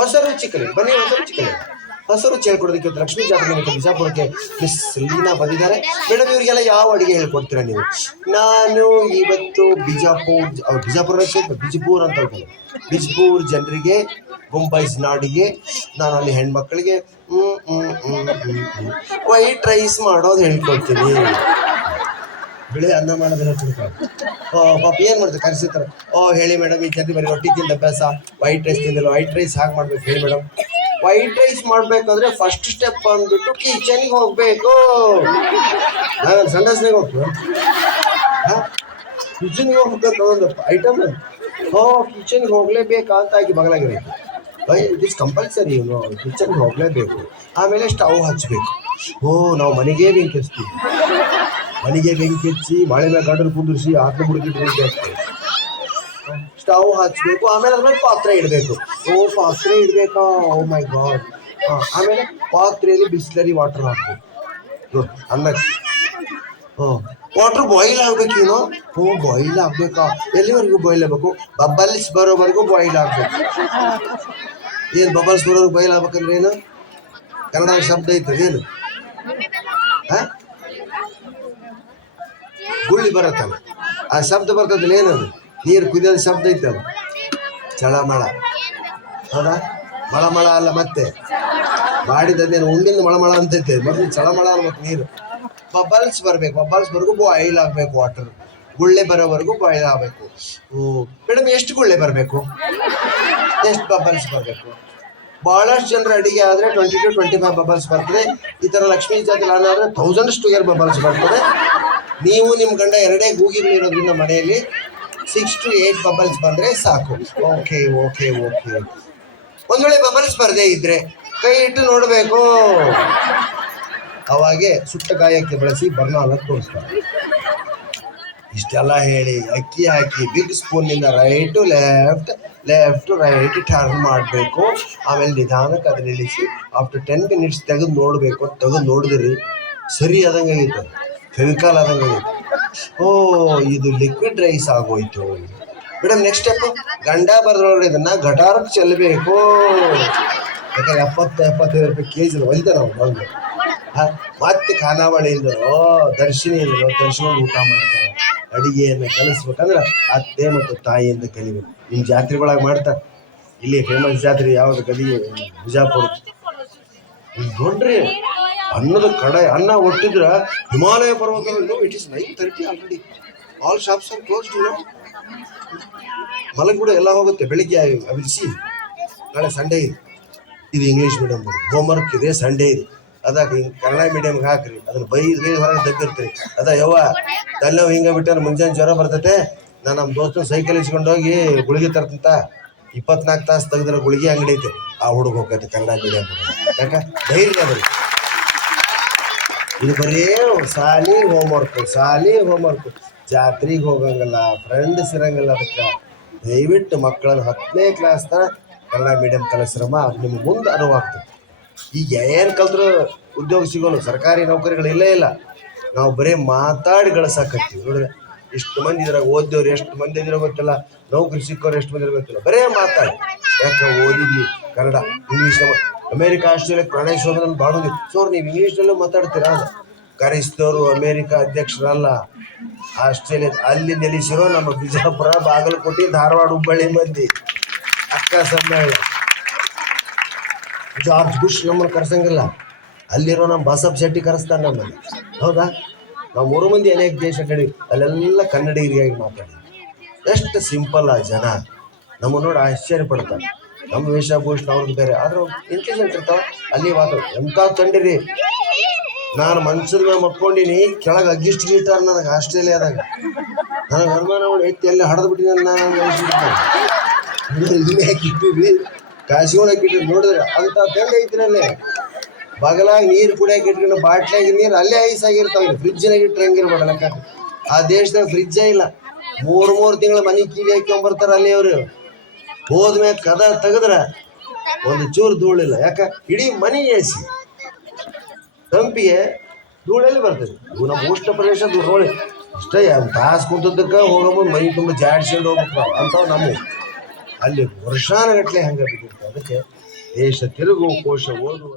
ಹೊಸ ರುಚಿ ಕಲಿ ಬನ್ನಿ ಹೊಸ ರುಚಿ ಕಲಿ ಹೊಸ ರುಚಿ ಹೇಳ್ಕೊಡೋದಕ್ಕೆ ಇವತ್ತು ಲಕ್ಷ್ಮೀ ಜಾತ್ರೆ ಬಿಜಾಪುರಕ್ಕೆ ಮಿಸ್ ಲೀನಾ ಬಂದಿದ್ದಾರೆ. ಮೇಡಮ್ ಇವರಿಗೆಲ್ಲ ಯಾವ ಅಡಿಗೆ ಹೇಳ್ಕೊಡ್ತೀರಾ ನೀವು? ನಾನು ಇವತ್ತು ಬಿಜಾಪುರ್ ಬಿಜಾಪುರ ಬಿಜಪುರ್ ಅಂತ ಹೇಳ್ತಾರೆ ಬಿಜಪುರ್ ಜನರಿಗೆ ಮುಂಬೈಸ್ ನಾಡಿಗೆ ನಾನು ಅಲ್ಲಿ ಹೆಣ್ಮಕ್ಳಿಗೆ ವೈಟ್ ರೈಸ್ ಮಾಡೋದು ಹೇಳ್ಕೊಡ್ತೀನಿ. ಬಿಳಿ ಅನ್ನ ಮಾಡೋದು ಹೇಳ್ಕೊಡ್ತಾರೆ ಓ, ಪಾಪ ಏನು ಮಾಡ್ತಾರೆ ಕರೆಸಿರ್ತಾರೆ. ಓ, ಹೇಳಿ ಮೇಡಮ್ ಈ ಜನರು ಬರೀ ರೊಟ್ಟಿ ತಿಂದ ಅಭ್ಯಾಸ. ವೈಟ್ ರೈಸ್ ತಿಂದಿಲ್ಲ ವೈಟ್ ರೈಸ್ ಹಾಗೆ ಮಾಡ್ಬೇಕು, ಹೇಳಿ ಮೇಡಮ್ ವೈಟ್ ರೈಸ್ ಮಾಡ್ಬೇಕಂದ್ರೆ ಫಸ್ಟ್ ಸ್ಟೆಪ್ ಬಂದ್ಬಿಟ್ಟು ಕಿಚನ್ಗೆ ಹೋಗ್ಬೇಕು. ನಾನು ಸಂಡಸ್ನಾಗ ಹೋಗ್ತೀನಿ ಕಿಚನ್ಗೆ ಹೋಗ್ಬೇಕಂತ ಒಂದು ಐಟಮ್ ಓ ಕಿಚನ್ಗೆ ಹೋಗ್ಲೇಬೇಕಾ ಅಂತ ಆಗಿ ಬಗಲಾಗಿರುತ್ತೆ ಇಟ್ ಇಸ್ ಕಂಪಲ್ಸರಿ ಇವನು ಕಿಚನ್ಗೆ ಹೋಗ್ಲೇಬೇಕು. ಆಮೇಲೆ ಸ್ಟವ್ ಹಚ್ಚಬೇಕು ಓ, ನಾವು ಮನೆಗೇ ಬೆಂಕಿ ಮನೆಗೆ ಬೆಂಕಿ ಹಚ್ಚಿ, ಮಳೆ ಮೇಲೆ ಗಂಡರು ಕುಂದಿರಿಸಿ ಬೆಂಕಿ ಹಚ್ತೀವಿ ಸ್ಟವ್ ಹಚ್ಚಬೇಕು ಆಮೇಲೆ ಅದ್ಮೇಲೆ ಪಾತ್ರೆ ಇಡಬೇಕು. ಓ, ಪಾತ್ರೆ ಇಡಬೇಕಾ? Oh my god. ಆಮೇಲೆ ಪಾತ್ರೆಯಲ್ಲಿ ಬಿಸ್ಲರಿ ವಾಟರ್ ಹಾಕ್ಬೇಕು. ಅನ್ನಕ್ಕೆ ಹ್ಞೂ ವಾಟರ್ ಬಾಯ್ಲ್ ಆಗ್ಬೇಕೇನೋ ಹ್ಞೂ ಬಾಯ್ಲ್ ಆಗ್ಬೇಕಾ? ಎಲ್ಲಿವರೆಗೂ ಬಾಯ್ಲ್ ಆಗ್ಬೇಕು? ಬಬ್ಬಲ್ಸ್ ಬರೋವರೆಗೂ ಬಾಯ್ಲ್ ಆಗ್ಬೇಕು. ಏನು ಬಬಲ್ಸ್ ಬರೋವರೆಗೂ ಬಾಯ್ಲ್ ಆಗ್ಬೇಕಂದ್ರೆ ಏನು? ಕನ್ನಡ ಶಬ್ದ ಐತೆ ಏನು ಹಾಂ? ಗುಳ್ಳಿ ಬರುತ್ತಲ್ಲ. ಆ ಶಬ್ದ ಬರ್ತದಲ್ಲ ಏನದು ನೀರು ಕುದಿಯೋದ ಶಬ್ದ ಐತಲ್ಲ. ಚಳಮಳ ಹೌದಾ? ಮಳಮಳ ಅಲ್ಲ ಮತ್ತೆ. ಮಾಡಿದ್ದೇನು ಉಂಡಿಂದ ಮಳಮಳ ಅಂತೈತೆ ಮೊದಲು ಚಳಮಳ ಮತ್ತೆ ನೀರು. ಬಬಲ್ಸ್ ಬರಬೇಕು. ಬಬಲ್ಸ್ ವರೆಗೂ ಬಾಯ್ಲ್ ಆಗಬೇಕು ವಾಟರ್ ಗುಳ್ಳೆ ಬರೋವರೆಗೂ ಬಾಯ್ಲ್ ಆಗಬೇಕು. ಮೇಡಮ್ ಎಷ್ಟು ಗುಳ್ಳೆ ಬರಬೇಕು? ಎಷ್ಟು ಬಬಲ್ಸ್ ಬರಬೇಕು? ಭಾಳಷ್ಟು ಜನರ ಅಡಿಗೆ ಆದರೆ twenty two twenty five bubbles ಬರ್ತದೆ. ಈ ಥರ ಲಕ್ಷ್ಮೀ ಜಾತಿ ಲಾನ ಆದರೆ ಥೌಸಂಡ್ ಸ್ಟುಯರ್ ಬಬಲ್ಸ್ ಬರ್ತದೆ. ನೀವು ನಿಮ್ಮ ಗಂಡ ಎರಡೇ ಗೂಗಿರ್ಲಿರೋದ್ರಿಂದ ಮನೆಯಲ್ಲಿ ಸಿಕ್ಸ್ ಟು ಏಟ್ ಬಬಲ್ಸ್ ಬಂದರೆ ಸಾಕು. ಓಕೆ ಓಕೆ ಓಕೆ ಒಂದು ವೇಳೆ ಬಬಲ್ಸ್ ಬರದೇ ಇದ್ರೆ ಕೈ ಇಟ್ಟು ನೋಡಬೇಕು. ಅವಾಗೆ ಸುಟ್ಟ ಗಾಯಕ್ಕೆ ಬಳಸಿ ಬರ್ನಾಲ ತೋರಿಸ್ತಾರೆ. ಇಷ್ಟೆಲ್ಲ ಹೇಳಿ ಅಕ್ಕಿ ಹಾಕಿ big ಸ್ಪೂನಿಂದ right left left right turn ಮಾಡಬೇಕು. ಆಮೇಲೆ ನಿಧಾನಕ್ಕೆ ಅದನ್ನ ನಿಲ್ಲಿಸಿ ಆಫ್ಟರ್ ಟೆನ್ ಮಿನಿಟ್ಸ್ ತೆಗೆದು ನೋಡಬೇಕು, ತೆಗೆದು ನೋಡಿದ್ರಿ ಸರಿ ಆದಂಗೆ ಆಗೈತೆ. ಫೆವಿಕಾಲ್ ಆದಂಗೆ ಓ, ಇದು ಲಿಕ್ವಿಡ್ ರೈಸ್ ಆಗೋಯ್ತು. ಮೇಡಮ್ ನೆಕ್ಸ್ಟ್ ಸ್ಟೆಪ್ ಗಂಡ ಬರದ್ರೊಳಗಡೆ ಇದನ್ನ ಗಟಾರಕ್ಕೆ ಚೆಲ್ಲಬೇಕು. ಯಾಕಂದ್ರೆ ಎಪ್ಪತ್ತು, ಎಪ್ಪತ್ತೈದು ರೂಪಾಯಿ ಕೆ ಜಿ ಒಲಿತ ನಾವು ಬಂದು. ಮತ್ತೆ ದರ್ಶಿನಿ ಇಲ್ದರು ದರ್ಶನ ಊಟ ಮಾಡ್ತಾರೆ. ಅಡಿಗೆಯನ್ನು ಕಲಿಸ್ಬೇಕಂದ್ರೆ ಅತ್ತೆ ಮತ್ತು ತಾಯಿಯಿಂದ ಕಲಿಬೇಕು. ನಿಮ್ಮ ಜಾತ್ರೆಗಳಾಗ ಮಾಡ್ತಾರೆ. ಇಲ್ಲಿ ಫೇಮಸ್ ಜಾತ್ರೆ ಯಾವ್ದು ಗದಿಗೆ ಬಿಜಾಪುರ. ನೋಡ್ರಿ. ಅನ್ನದ ಕಡೆ ಅನ್ನ ಒಟ್ಟಿದ್ರೆ ಹಿಮಾಲಯ ಪರ್ವತ it is nine thirty already all shops are close you ಮಲಗಿಬಿಡ ಎಲ್ಲ ಹೋಗುತ್ತೆ ಬೆಳಿಗ್ಗೆ. ಅವಿಸಿ ನಾಳೆ ಸಂಡೇ ಇದೆ. ಇದು ಇಂಗ್ಲೀಷ್ ಮೀಡಿಯಮ್ ಹೋಮ್ವರ್ಕ್ ಇದೆ ಸಂಡೇ ಇದೆ. ಅದಾಗ ಹಿಂಗೆ ಕನ್ನಡ ಮೀಡಿಯಮ್ಗೆ ಹಾಕ್ರಿ. ಅದನ್ನ ಬೈದು ಬೈದು ಹೊರಗೆ ತಗ್ಗಿರ್ತೀರಿ ಅದ ಯವ್ವ ತಲೆ ಹಿಂಗೆ ಬಿಟ್ಟಾರೆ ಮುಂಜಾನೆ ಜ್ವರ ಬರ್ತೈತೆ. ನಾನು ನಮ್ಮ ದೋಸ್ತನ ಸೈಕಲ್ ಇಸ್ಕೊಂಡು ಹೋಗಿ ಗುಳಿಗೆ ತರ್ತಂತ. ಇಪ್ಪತ್ನಾಲ್ಕು ತಾಸು ತೆಗೆದ್ರೆ ಗುಳಿಗೆ ಅಂಗಡಿ ಐತೆ. ಆ ಹುಡುಗ ಹೋಗತ್ತೆ ಕನ್ನಡ ಮೀಡಿಯಂ ಯಾಕೆ? ಧೈರ್ಯ ಇದು ಬರೀ ಸಾಲಿ ಹೋಮ್ವರ್ಕ್ ಸಾಲಿ ಹೋಮ್ವರ್ಕ್ ಜಾತ್ರೆಗೆ ಹೋಗಂಗಿಲ್ಲ ಫ್ರೆಂಡ್ಸ್ ಇರಂಗಿಲ್ಲ ಅದಕ್ಕೆ. ದಯವಿಟ್ಟು ಮಕ್ಕಳನ್ನ ಹತ್ತನೇ ಕ್ಲಾಸ್ ತನ ಕನ್ನಡ ಮೀಡಿಯಂ ಕಲಿಸ್ರಮ್ಮ ಅದು ನಿಮ್ಗೆ ಮುಂದೆ ಅನುವಾಗ್ತದೆ ಈಗ ಏನು ಕಲ್ತ್ರು ಉದ್ಯೋಗ ಸಿಗೋಲ್ಲ ಸರ್ಕಾರಿ ನೌಕರಿಗಳು ಇಲ್ಲೇ ಇಲ್ಲ. ನಾವು ಬರೀ ಮಾತಾಡಿ ಗಳಿಸಾಕತ್ತೀವಿ. ನೋಡಿದ್ರೆ ಇಷ್ಟು ಮಂದಿ ಇದ್ರಾಗ ಓದ್ದವ್ರು ಎಷ್ಟು ಮಂದಿ ಇದಿರೋ ಗೊತ್ತಿಲ್ಲ. ನೌಕರಿ ಸಿಕ್ಕೋರು ಎಷ್ಟು ಮಂದಿ ಗೊತ್ತಿಲ್ಲ. ಬರೇ ಮಾತಾಡಿ. ಯಾಕೆ ಓದಿದ್ವಿ? ಕನ್ನಡ, ಇಂಗ್ಲೀಷ್ ಅಮೇರಿಕಾ ಆಸ್ಟ್ರೇಲಿಯಾ ಪ್ರಣಯ್ ಶೋಧನ ಬಾಡೋದು ಸೋರ್, ನೀವು ಇಂಗ್ಲೀಷ್ನಲ್ಲೂ ಮಾತಾಡ್ತೀರಾ ಕರೆಸಿದವರು ಅಮೇರಿಕಾ ಅಧ್ಯಕ್ಷರಲ್ಲ. ಆಸ್ಟ್ರೇಲಿಯಾ, ಅಲ್ಲಿ ನೆಲೆಸಿರೋ ನಮ್ಮ ಬಿಜಾಪುರ, ಬಾಗಲಕೋಟೆ, ಧಾರವಾಡ, ಹುಬ್ಬಳ್ಳಿ ಮಂದಿ. ಅಕ್ಕ ಸಮ್ಮೇಳನ. ಜಾರ್ಜ್ ಬುಷ್ ನಮ್ಮನ್ನು ಕರ್ಸಂಗಿಲ್ಲ. ಅಲ್ಲಿರೋ ನಮ್ಮ ಬಸಪ್ ಶೆಟ್ಟಿ ಕರೆಸ್ತಾರೆ ನಮ್ಮಲ್ಲಿ ಹೌದಾ? ನಾವು ಮೂರು ಮಂದಿ ಅನೇಕ ದೇಶ ಕಡೆ, ಅಲ್ಲೆಲ್ಲ ಕನ್ನಡಿಗರಿಗಾಗಿ ಮಾತಾಡಿ ಎಷ್ಟು ಸಿಂಪಲ್ ಆ ಜನ. ನಮ್ಮ ನೋಡಿ ಆಶ್ಚರ್ಯ ಪಡ್ತಾರೆ. ನಮ್ಮ ವೇಷಭೂಷಣ ಅವ್ರದ್ದು ಬೇರೆ ಆದ್ರೆ ಇಂಟೆಲಿಜೆಂಟ್ ಇರ್ತಾವ ಅಲ್ಲಿ ಮಾತ್ರ. ಎಂಥ ಕಂಡಿರಿ? ನಾನು ಮನ್ಸದ ಮೇಲೆ ಮಕ್ಕೊಂಡಿನಿ, ಕೆಳಗೆ ಅಗ್ಗಿಷ್ಟು ಗೀಟಾರ್ ನನಗೆ ಆಸ್ಟ್ರೇಲಿಯಾದಾಗ ನನಗೆ ಅನುಮಾನ ಮಾಡಿ ಎತ್ತಿ ಎಲ್ಲ ಹಡದ್ ಬಿಟ್ಟಿನ ನಾನು ಇದನ್ನೇ ಹಾಕಿಟ್ಟಿವಿ ಕಾಸಿಗಳು ಹಾಕಿಟ್ಟಿವಿ ನೋಡಿದ್ರೆ. ಅಂತ ತಂಡ ಅಲ್ಲೇ. ಬಗಲಾಗ ನೀರು ಕುಡಿಯಕ್ಕೆ ಇಟ್ಕೊಂಡು ಬಾಟ್ಲಾಗ ನೀರು ಅಲ್ಲೇ ಐಸ್ ಆಗಿರ್ತಾವೆ ಫ್ರಿಜ್ನಾಗ ಇಟ್ಟರೆ ಹಂಗಿರ್ಬೇಡ ಆ ದೇಶದಾಗ ಫ್ರಿಜ್ಜೇ ಇಲ್ಲ. ಮೂರು ಮೂರು ತಿಂಗಳು ಮನೆ ಕೀಲಿ ಹಾಕೊಂಡ್ಬರ್ತಾರೆ ಅಲ್ಲಿ ಅವರು. ಹೋದ್ಮ್ಯಾಗ ಕದ ತೆಗೆದ್ರೆ ಒಂದು ಚೂರು ಧೂಳಿಲ್ಲ. ಯಾಕ? ಇಡೀ ಮನೆ ಎಸಿ. ತಂಪಿಗೆ ಧೂಳೆಲ್ಲಿ ಬರ್ತದೆ. ನಮ್ಮ ಉಷ್ಣ ಪ್ರದೇಶ ಧೂಳಿ ಅಷ್ಟೇ ತಾಸು ಕುಂತದಕ್ಕೆ ಹೋಗೋ ಮೈ ತುಂಬ ಜಾಡಿಸ್ಕೊಂಡು ಹೋಗ್ಬೇಕು ಅಂಥವು ನಮ್ಮ ಅಲ್ಲಿ ವರ್ಷಾನಗಟ್ಲೆ ಹಂಗೆ ಬಿದ್ದಿರ್ತವೆ ಅದಕ್ಕೆ ದೇಶ ತಿರುಗು, ಕೋಶ ಓದುವ